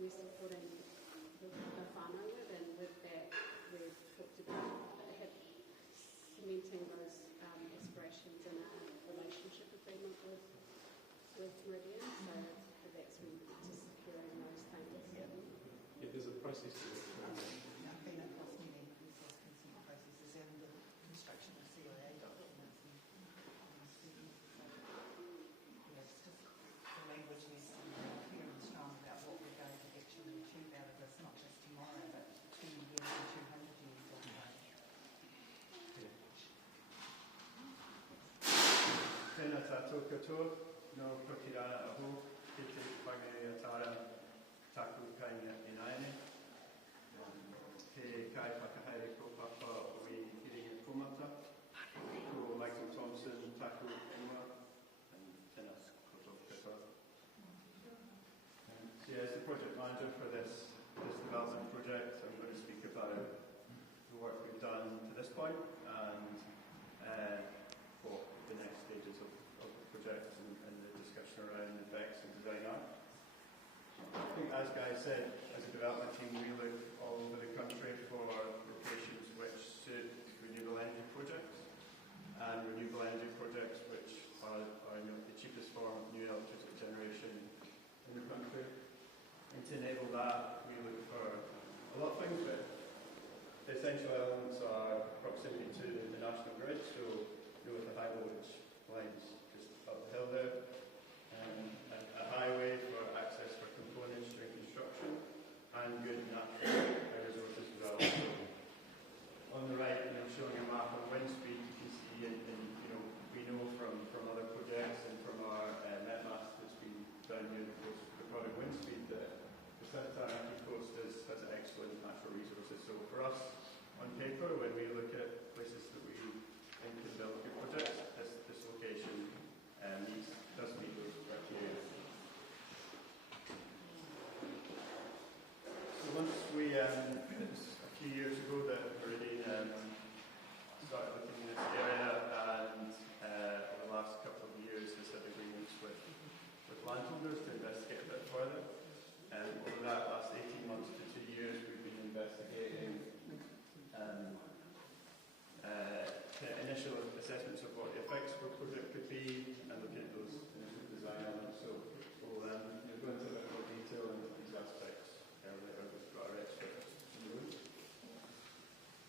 we're supporting the Whanau with, and with that we've talked about cementing those aspirations in a relationship agreement with Meridian, so that's when to securing those things. Yeah, there's a process to it. I've been across many resource consent processes and the construction of CIA documents and it's just the language needs to be clear and strong about what we're going to actually achieve out of this, not just tomorrow, but 20 years and 200 years down the road. Tēnā tātou katoa, no kotirana aho, ki te whangai atara tāku kainga inaene. He kai whakahaere kōpapa o I Hiringa Komata, ko Michael Thompson, tāku ingoa, and tēnā katoa katoa. So yeah, as the project manager for this development project, I'm going to speak about the work we've done to this point and what the next stages of the project and the discussion around effects and design are. I think, as Guy said, as a development team, we look all over the country for locations which suit renewable energy projects and renewable energy projects which are the cheapest form of new electricity generation in the country. And to enable that, we look for a lot of things, but the essential elements are proximity to the national grid, so with the high voltage lines just up the hill there, a highway for access for components during construction, and good natural resources as well. So on the right, showing a map of wind speed, you can see, and we know from other projects and from our met mass that's been done here the product wind speed that the South Taranaki coast has excellent natural resources. So for us, on paper, when we look at places that we think can build good projects, this location does meet those criteria. So once we, it was a few years ago that Meridian started looking in this area, and over the last couple of years has had agreements with landowners to investigate a bit further. Over that last 18 months to 2 years, we've been investigating initial assessments of what the effects of a project could be and looking at those initial design elements. So we'll go into a bit more detail into these aspects later with our experts in the room.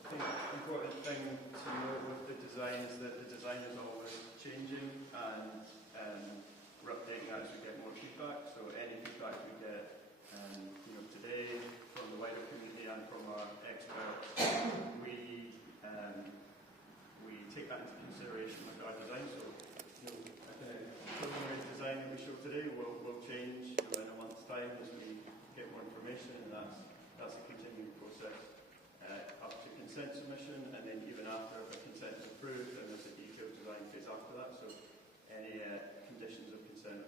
I think the important thing to note with the design is that the design is always changing, and we're updating as we get more feedback. So any feedback we get today from the wider community and from our experts, we take that into consideration with our design. So the preliminary design that we show today will change in a month's time as we get more information, and that's a continuing process up to consent submission, and then even after the consent is approved, and there's a detailed design phase after that. So any conditions of consent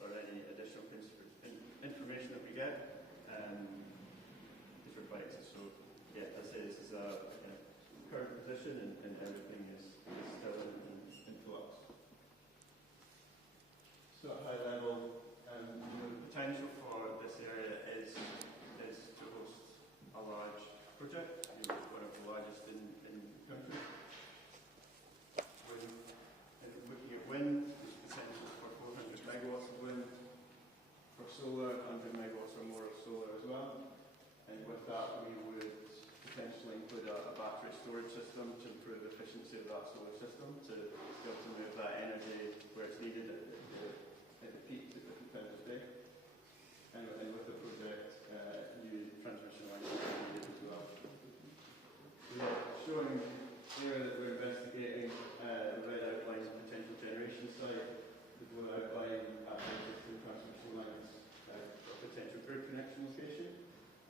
or any additional information that we get is revised. So yeah, this is a current position, and everything is still in flux. So at a high level, the potential for this area is to host a large project, one of the largest in the country. Looking at wind, there's potential for 400 megawatts of wind. For solar, 100 megawatts or more of solar as well. And with that, we would potentially include a battery storage system to improve the efficiency of that solar system, to be able to move that energy where it's needed at the peak at different times of day. And with the project, new transmission lines are needed as well. So yeah, showing here that we're investigating the red outline of potential generation site, the blue outline at the existing transmission lines, a potential grid connection location,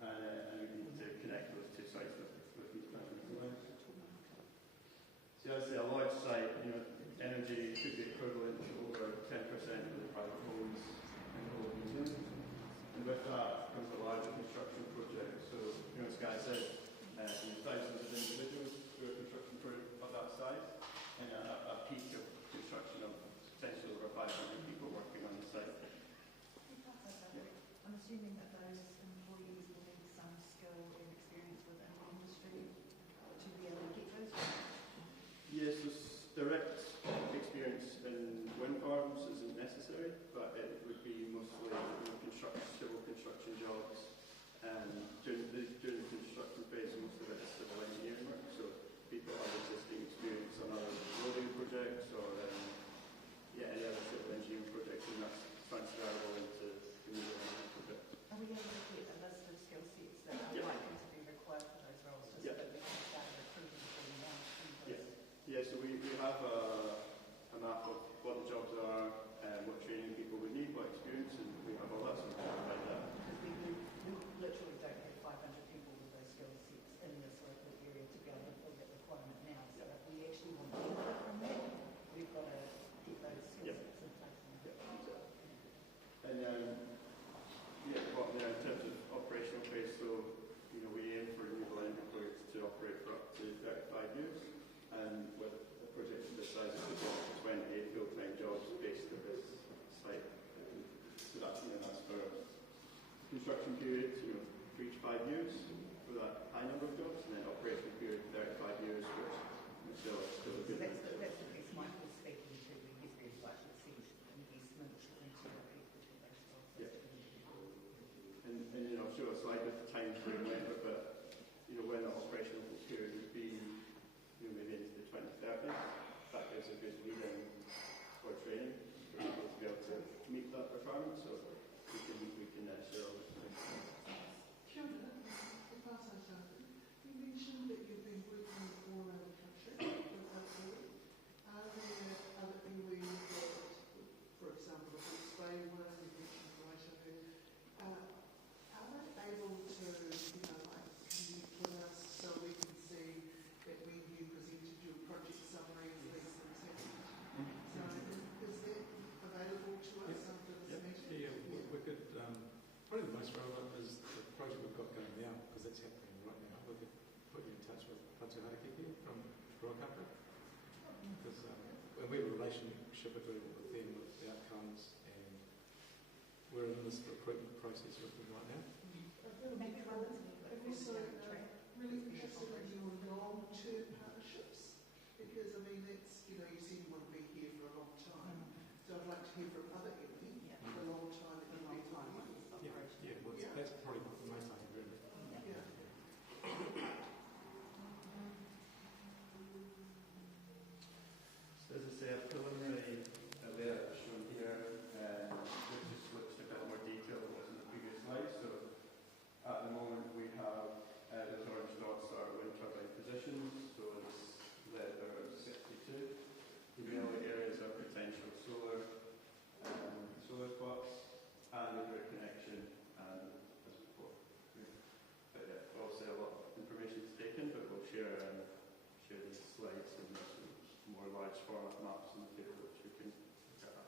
and we need to connect those two sites with these transmission lines. So as I say, a large site, energy could be equivalent to over 10% During the construction phase, most of it is civil engineering work, so people have existing experience on other building projects or any other civil engineering projects, and that's transferable into the new project. Are we able to get a list of skill sets that are Yeah. likely to be required for those roles, just Yeah. so that we can start recruiting for them now? Yeah, so we have a map of what the jobs are, what training people would need, what experience, and we have all that, so we can provide that. Because we literally don't have 500 people with those skill sets in this local area to be able to fill that requirement now. So if we actually want to benefit from that, we've got to get those skill Yeah. sets in place. And in terms of operational phase, so we aim for renewable energy projects to operate for up to 35 years, and with a project of this size, it could be 20 full-time jobs based at this site. So that's for construction period, 3 to 5 years for that high number of jobs, and then operational period 35 years, which is still a So good that's number. the piece Mike was speaking to when he's very likely to see investment into our people to those roles. Yeah. And I'll show a slide with the time frame later, but when the operational period would be maybe into the 2030s, that gives a good lead in for training for people to be able to meet that requirement, so we can share all this. Kia ora, te pātai tātou. You mentioned that you've been working all around the country with that iwi. Are there other iwi that, for example, the Hawke's Bay one, you mentioned Whanau, are they able to, communicate with us so we can see that when you presented your project summaries, these things happened? So is that available to us after this meeting? Yeah, we could, probably the most relevant is the project we've got going now, because that's happening right now. We could put you in touch with pātai from Ruakapa, because we have a relationship agreement with them, with the outcomes, and we're in this recruitment process with them right now. Maybe relatively, but I'm also track. really interested in your long-term partnerships, because that's, you said you want to be here for a long time. So I'd like to hear from other iwi for a long time. For a long time, once it's Yeah, operational. well, Yeah. that's probably the most I can do. Yeah. So as I say, a preliminary layout shown here, which just looks a bit more detail than was in the previous slide. So at the moment we have those orange dots are wind turbine positions, so it's there are 62. The yellow areas are potential solar spots, and the grid connection, and as before. But yeah, obviously a lot of information is taken, but we'll share these slides and some more large format maps in the paper which you can look at.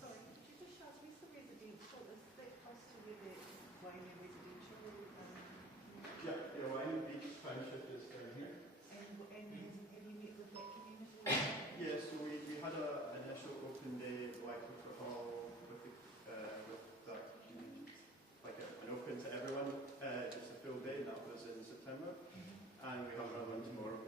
Sorry, could you just show us, where's the residential? Is that close to where the Whanau residential? Yeah, Whanau Beach Township is down here. And have you met with that community? Yeah, so we had an initial open day like for all with that an open to everyone, just a full day, and that was in September. And we have another one tomorrow.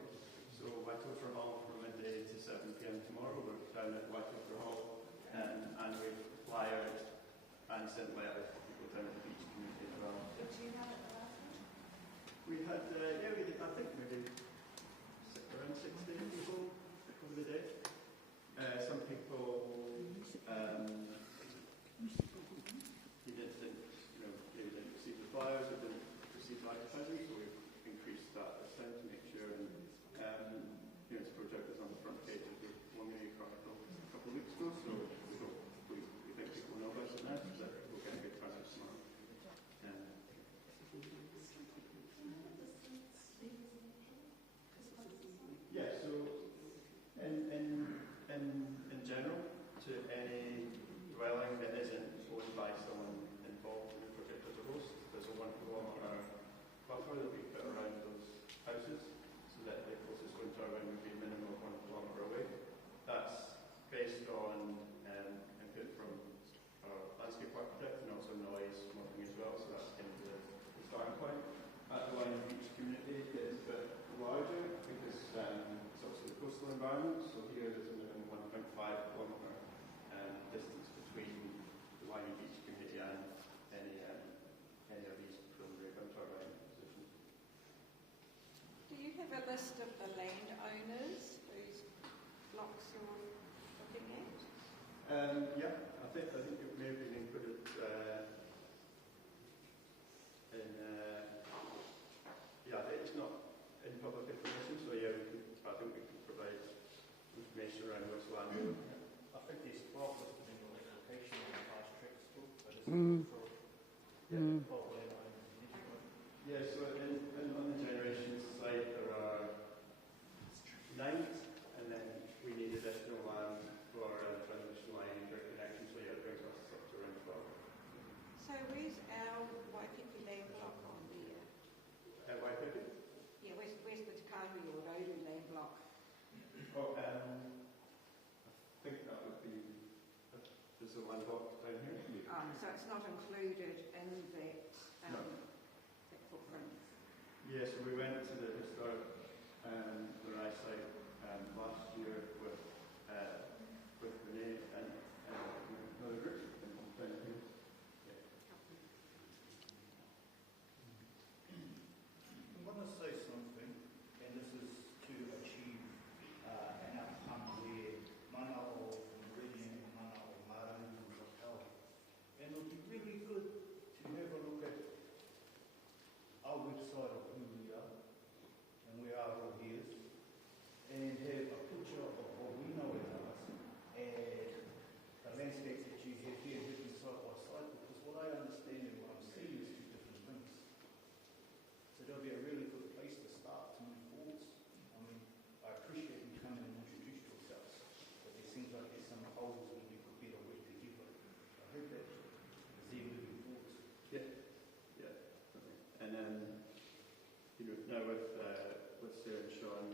So Whanau Hall from midday to 7 p.m. tomorrow. We're down at Whanau Hall, and we've flyered and sent letters to people down at the beach community as well. Did you have it the last one? We had, we did, I think maybe around 16 people over the day. Some people, maybe didn't receive the flyers or didn't receive the advertising, so we've increased that this time to make sure. And this project is on the front page of the Whanau Chronicle a couple of weeks ago, so we think people know about it now, so that we'll get a good turnout tomorrow. Yeah, so in general, to any dwelling that isn't owned by someone involved in the project as a host, there's a 1 kilometre buffer that we put around those houses, so that the closest wind turbine would be a minimum of 1 kilometre away. That's based on input from our landscape architect and also noise modelling as well, so that's kind of the starting point. At the Whanau Beach community, it's a bit larger because it's obviously the coastal environment, so here there's a minimum 1.5 kilometre distance between the Whanau Beach community and have a list of the landowners whose blocks you're looking at? Yeah, I think it may have been included it's not in public information, so yeah, I think we can provide information around what's land. I think these 12 listed in the location on the past tricks book, but it's Yeah, so on the generations site there are 9, and then we need additional land for transmission line interconnection, so yeah, it brings us up to around 12. So where's our Waipiki land block on there? Waipiki? Yeah, where's the Te Kahui or Rodu land block? Oh, I think that would be, there's a land block down here. So it's not included in that, No. that footprint? Yeah, so we went to the historic Whanau site last year with Renee and another group. I want to say something, and this is to achieve an outcome where Whanau, Meridian, Whanau, Mararu, and Whanau. And it would be really good to have a look at our website of who we are and where our role is, and have a picture of what we know as us and the landscapes that you have here written side by side, because what I understand and what I'm seeing is two different things. So that'll be a really good place to start to move forward. I mean, I appreciate you coming and introduce yourselves, but it seems like there's some holes and we could better work together. I hope that is there moving forward. Yeah. And then, now with Sarah and Sean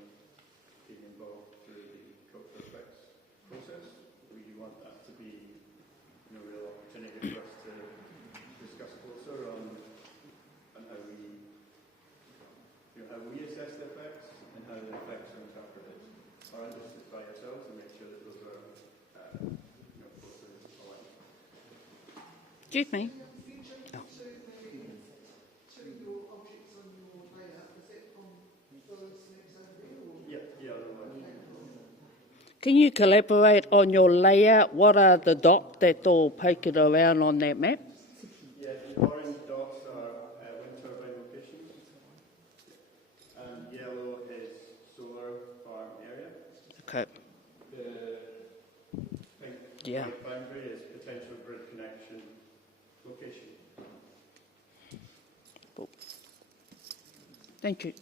being involved through the cultural effects process, we want that to be a real opportunity for us to discuss closer on how we assess the effects and how the effects are interpreted or understood by ourselves, and make sure that those are closely aligned. Excuse me. To your objects on your layout, is that from those snaps over there? Or? Yeah, Can you collaborate on your layout? What are the dots that all poking around on that map? Yeah, the orange dots are wind turbine locations, and yellow is solar farm area. Okay. The pink white boundary is potential grid connection location. Thank you.